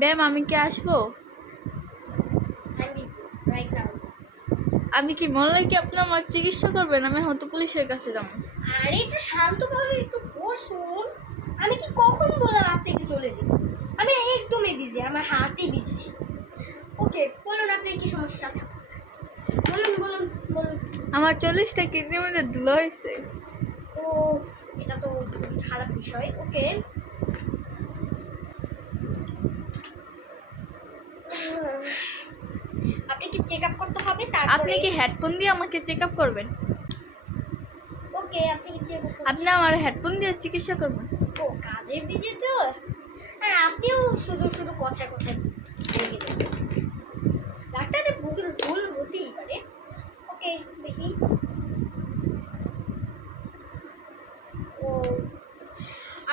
Ma'am আমি কি আসবো? আমি কি বললে কি আপনি আমার চিকিৎসা করবেন? আমি হয়তো পুলিশের কাছে যাবো। আরে একটু শান্তভাবে একটু বসুন। আমি কি কখন বললাম আপনাকে চলে যেতে? আমি একদমই বিজি, আমার হাতেই বিজি ছিল। ওকে বলুন আপনার কি সমস্যা, বলুন বলুন বলুন। আমার 40টা কিডনির মধ্যে ধুলো হয়েছে। ও এটা তো খুবই খারাপ বিষয়। ওকে আপনি কি চেক আপ করতে হবে তারপরে? আপনি কি হেডফোন দিয়ে আমাকে চেক আপ করবেন? ওকে আপনি কি চেক আপ আপনি আমার হেডফোন দিয়ে চিকিৎসা করবেন? ও কাজে বিজি তো, আর আপনিও শুধু শুধু কথায় কথায় লেগে যাবেন। ডাক্তারের ভুল হতেই পারে। ওকে দেখি। ও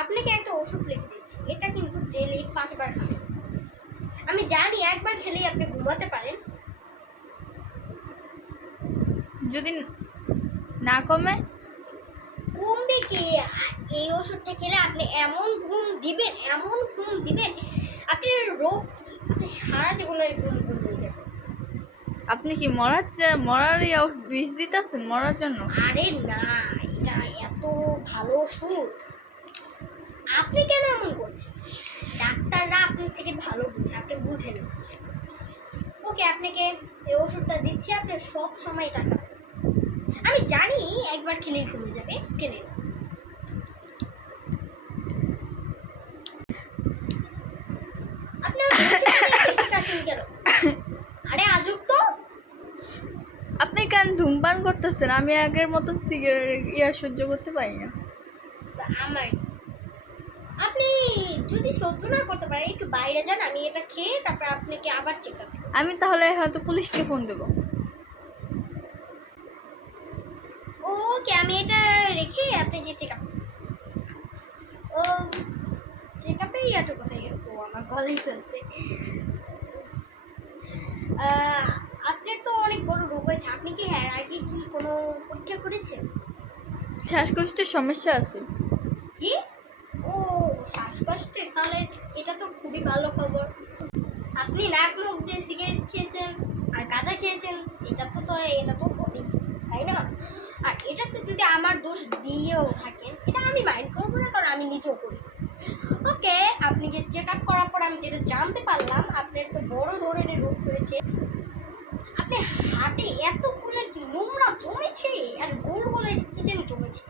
আপনাকে একটা ওষুধ লিখে দিচ্ছি, এটা কিন্তু ডেইলি 5 বার খাবেন। আমি জানি একবার খেলেই আপনি ঘুমাতে পারেন। যদি না কমে? কমবে কি? এই ওষুধটা খেলে আপনি এমন ঘুম দিবেন আপনার রোগ আপনি সারা জীবনের ঘুম হয়ে যাবে। আপনি কি মরার বিষ দিতেছেন মরার জন্য? আরে না, এটা এত ভালো ওষুধ। আপনি কেন এমন করছেন? ডাক্তাররা আপনার থেকে ভালো বুঝে, আপনি বুঝেন না। ওকে আপনাকে এই ওষুধটা দিচ্ছি, আপনার সব সময় টাকা পাবেন। আমি জানি একবার খেলেই কমে যাবে, কেনে আপনার কেন? আরে আজব তো। আপনি কেন ধূমপান করতেছেন? আমি আগের মতন সিগারেট সহ্য করতে পারি না। আমার আপনি যদি সহ্য না করতে পারেন একটু বাইরে যান, আমি এটা খেয়ে তারপর আপনাকে আবার চেক আপ। আমি তাহলে হয়তো পুলিশকে ফোন দেবো। ওকে আমি এটা রেখে আপনাকে চেক আপ করতেছি। ও চেক আপের ইয়াটা কোথায় গেল? ও আমার গলায় চলছে। আপনার তো অনেক বড় রোগ হয়েছে, আপনি কি আগে কি কোনো পরীক্ষা করেছেন? শ্বাসকষ্টের সমস্যা আছে। কি? ও শ্বাসকষ্টের, তাহলে এটা তো খুবই ভালো খবর। আপনি নাক মুখ দিয়ে সিগারেট খেয়েছেন আর গাঁজা খেয়েছেন, এটা তো হবেই, তাই না? আর এটাতে যদি আমার দোষ দিয়েও থাকেন, এটা আমি মাইন্ড করবো না, কারণ আমি নিজেও করি। ওকে আপনি যে চেক আপ করার পর আমি যেটা জানতে পারলাম আপনার তো বড় ধরনের রোগ হয়েছে। আপনি হার্টে এতগুলো কি নোংরা জমেছে আর গোল গোল কি জানি জমেছে।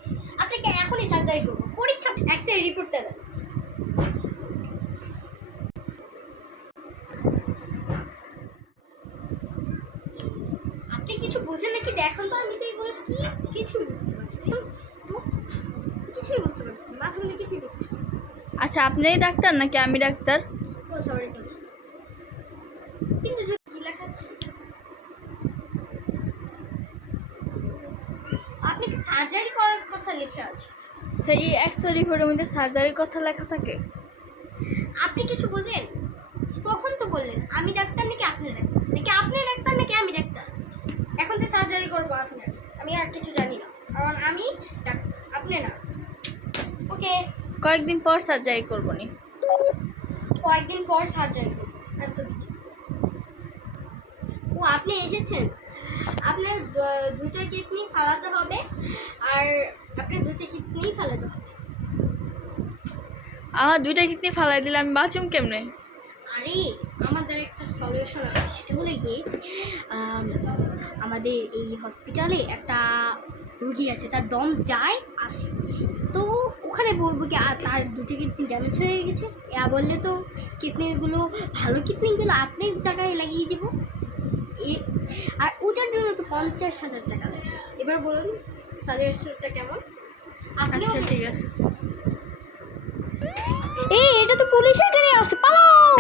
আপনাকে এখনই সার্জারি করবো। পরীক্ষা এক্সরে রিপোর্টটা দেন। আপনি কিছু বুঝেন নাকি দেখুন তো? আমি তো এগুলো কিছুই বুঝতে পারছি না, কিছুই বুঝতে পারছি না, মাথা মধ্যে কিছুই ঢুকছে। আচ্ছা আপনিই ডাক্তার নাকি আমি ডাক্তার? ও সরি কিন্তু যদি কি লেখা আছে? আপনি কি সার্জারি করার কথা লেখা আছে? সেই এক্সরে রিপোর্টের মধ্যে সার্জারির কথা লেখা থাকে। আপনি কিছু বোঝেন? তখন তো বললেন আমি ডাক্তার নাকি আপনি ডাক্তার, নাকি আপনি ডাক্তার নাকি আমি ডাক্তার। এখন তো সার্জারি করবো আপনার, আমি আর কিছু জানি না, কারণ আমি ডাক্তার, আপনি না। ওকে কয়েকদিন পর সার্জারি করবো নি। কয়েকদিন পর সার্জারি করবো। ও আপনি এসেছেন, আপনার দুইটা কিডনি ফালাতে হবে, আর আপনার দুইটা কিডনি ফালাতে হবে। আমার 2টা কিডনি ফালাই দিলে আমি বাঁচুম কেমনে? আরে আমাদের একটা সলিউশন আছে, সেটা হলো কি আমাদের এই হসপিটালে একটা রুগী আছে, তার দম যায় আসে, তো ওখানে বলবো কি তার 2টি কিডনি ড্যামেজ হয়ে গেছে, বললে তো কিডনিগুলো ভালো কিডনিগুলো আপনার জায়গায় লাগিয়ে দেবো। আর ওটার জন্য তো 50,000 টাকা লাগে। এবার বলুন সলিউশনটা কেমন? আচ্ছা ঠিক আছে। এই এটা তো পুলিশের গাড়ি আসছে, পালাও।